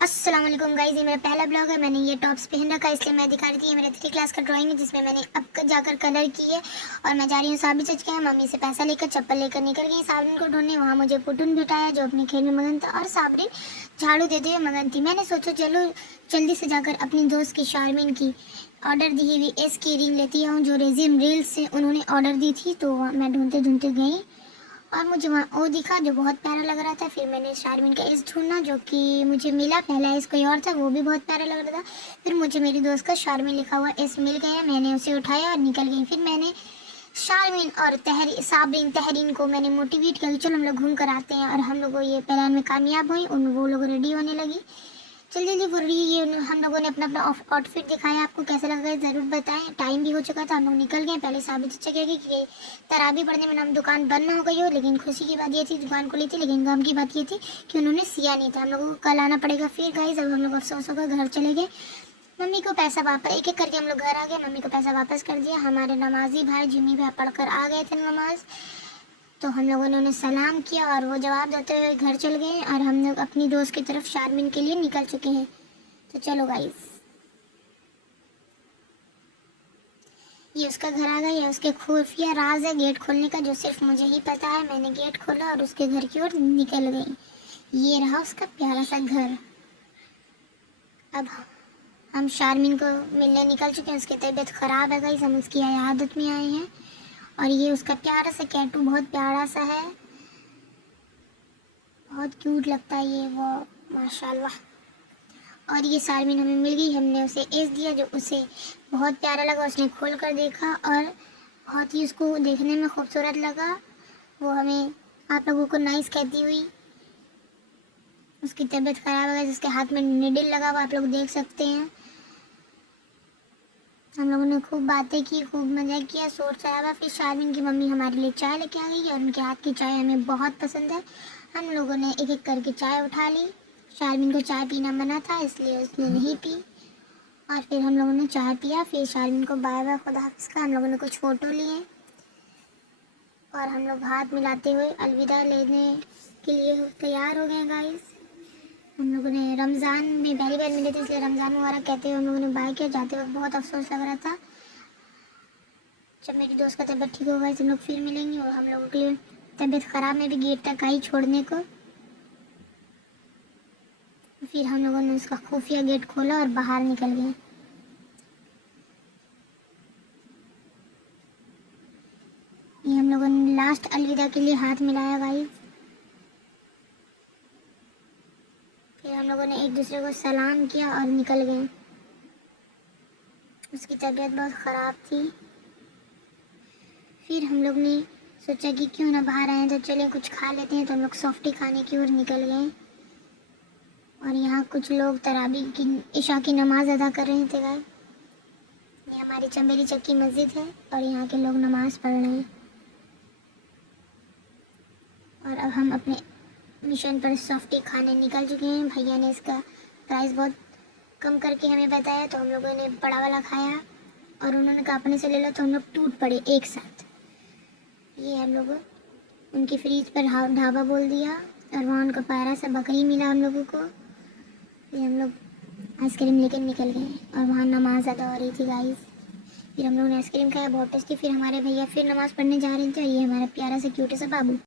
अस्सलाम वालेकुम गाइस, ये मेरा पहला ब्लॉग है। मैंने ये टॉप्स पहन रखा है इसलिए मैं दिखा रही थी। ये मेरे 3 क्लास का ड्राइंग है जिसमें मैंने अब जाकर कलर की है। और मैं जा रही हूँ साबिर चच के। मम्मी से पैसा लेकर चप्पल लेकर निकल गई साबरिन को ढूंढने। वहाँ मुझे पुटुन बिठाया जो अपने खेल में मगन था और साबरिन झाड़ू देते हुए मगन थी। मैंने सोचा चलो जल्दी से जाकर अपनी दोस्त की शारमीन की ऑर्डर दी हुई एस की रिंग लेती हूँ जो रेजिम रील्स से उन्होंने ऑर्डर दी थी। तो मैं ढूंढते ढूंढते गई और मुझे वहाँ ओ दिखा जो बहुत प्यारा लग रहा था। फिर मैंने शारमीन का एस ढूंढा जो कि मुझे मिला। पहला एस कोई और था, वो भी बहुत प्यारा लग रहा था। फिर मुझे मेरी दोस्त का शारमीन लिखा हुआ एस मिल गया। मैंने उसे उठाया और निकल गई। फिर मैंने शारमीन और साबरीन तहरीन को मैंने मोटिवेट किया कि चलो हम लोग घूम कर आते हैं। और हम लोग ये प्लान में कामयाब हुई। वो लोग रेडी होने लगी। जल्दी जल्दी बोल रही है। ये हम लोगों ने अपना अपना आउटफिट दिखाया। आपको कैसा लग रहा है ज़रूर बताएं। टाइम भी हो चुका था, हम लोग निकल गए। पहले साबित चचा कहेगी कि तराबी पढ़ने में हम दुकान बंद ना हो गई हो, लेकिन खुशी की बात ये थी दुकान खुली थी, लेकिन गम की बात ये थी कि उन्होंने सिया नहीं था। हम लोगों को कल आना पड़ेगा। फिर गाइस अब हम लोग अफसोस होकर घर चले गए। मम्मी को पैसा वापस एक एक करके हम लोग घर आ गए। मम्मी को पैसा वापस कर दिया। हमारे नमाजी भाई जिम्मी भाई पढ़कर आ गए थे नमाज। तो हम लोगों ने उन्हें सलाम किया और वो जवाब देते हुए घर चल गए। और हम लोग अपनी दोस्त की तरफ शारमीन के लिए निकल चुके हैं। तो चलो गाइस, ये उसका घर आ गया। ये उसके खुफिया राज है गेट खोलने का जो सिर्फ मुझे ही पता है। मैंने गेट खोला और उसके घर की ओर निकल गई। ये रहा उसका प्यारा सा घर। अब हम शारमीन को मिलने निकल चुके हैं। उसकी तबीयत ख़राब है गाइस, हम उसकी आदत में आए हैं। और ये उसका प्यारा सा कैटू बहुत प्यारा सा है, बहुत क्यूट लगता है ये वो, माशाल्लाह। और ये शारमीन हमें मिल गई। हमने उसे एस दिया जो उसे बहुत प्यारा लगा। उसने खोल कर देखा और बहुत ही उसको देखने में खूबसूरत लगा। वो हमें आप लोगों को नाइस कहती हुई उसकी तबीयत ख़राब हो गई। जिसके हाथ में निडल लगा हुआ आप लोग देख सकते हैं। हम लोगों ने खूब बातें की, खूब मज़ा किया, शोर शराबा। फिर शारमीन की मम्मी हमारे लिए चाय लेके आ गई और उनके हाथ की चाय हमें बहुत पसंद है। हम लोगों ने एक एक करके चाय उठा ली। शारमीन को चाय पीना मना था इसलिए उसने नहीं पी। और फिर हम लोगों ने चाय पिया। फिर शारमीन को बाय बाय खुदा हाफिज़ का। हम लोगों ने कुछ फ़ोटो लिए और हम लोग हाथ मिलाते हुए अलविदा लेने के लिए तैयार हो गए गाइस। हम लोगों ने रमज़ान में पहली बार मिले थे इसलिए रमज़ान मुबारक कहते हुए हम लोगों ने बाय किया। जाते वक्त बहुत अफसोस लग रहा था। जब मेरी दोस्त का तबीयत ठीक होगा हम लोग फिर मिलेंगे। और हम लोगों के लिए तबीयत ख़राब में भी गेट तक आई छोड़ने को। फिर हम लोगों ने उसका खुफिया गेट खोला और बाहर निकल गए। ये हम लोगों ने लास्ट अलविदा के लिए हाथ मिलाया गाइस। फिर हम लोगों ने एक दूसरे को सलाम किया और निकल गए। उसकी तबीयत बहुत ख़राब थी। फिर हम लोग ने सोचा कि क्यों ना बाहर आए तो चले कुछ खा लेते हैं। तो हम लोग सॉफ्टी खाने की ओर निकल गए। और यहाँ कुछ लोग तरावी की इशा की नमाज़ अदा कर रहे थे गाइस। ये हमारी चंबेली चक्की मस्जिद है और यहाँ के लोग नमाज़ पढ़ रहे हैं। और अब हम अपने मिशन पर सॉफ्टी खाने निकल चुके हैं। भैया ने इसका प्राइस बहुत कम करके हमें बताया तो हम लोगों ने बड़ा वाला खाया और उन्होंने कहा अपने से ले लो तो हम लोग टूट पड़े एक साथ। ये हम लोग उनकी फ्रीज पर ढाबा बोल दिया और वहाँ उनका प्यारा सा बकरी मिला हम लोगों को। ये हम लोग आइसक्रीम लेकर निकल गए और वहाँ नमाज अदा हो रही थी गाइस। फिर हम लोगों ने आइसक्रीम खाया बहुत टेस्टी। फिर हमारे भैया फिर नमाज़ पढ़ने जा रहे थे और ये हमारा प्यारा सा क्यूट सा बाबू।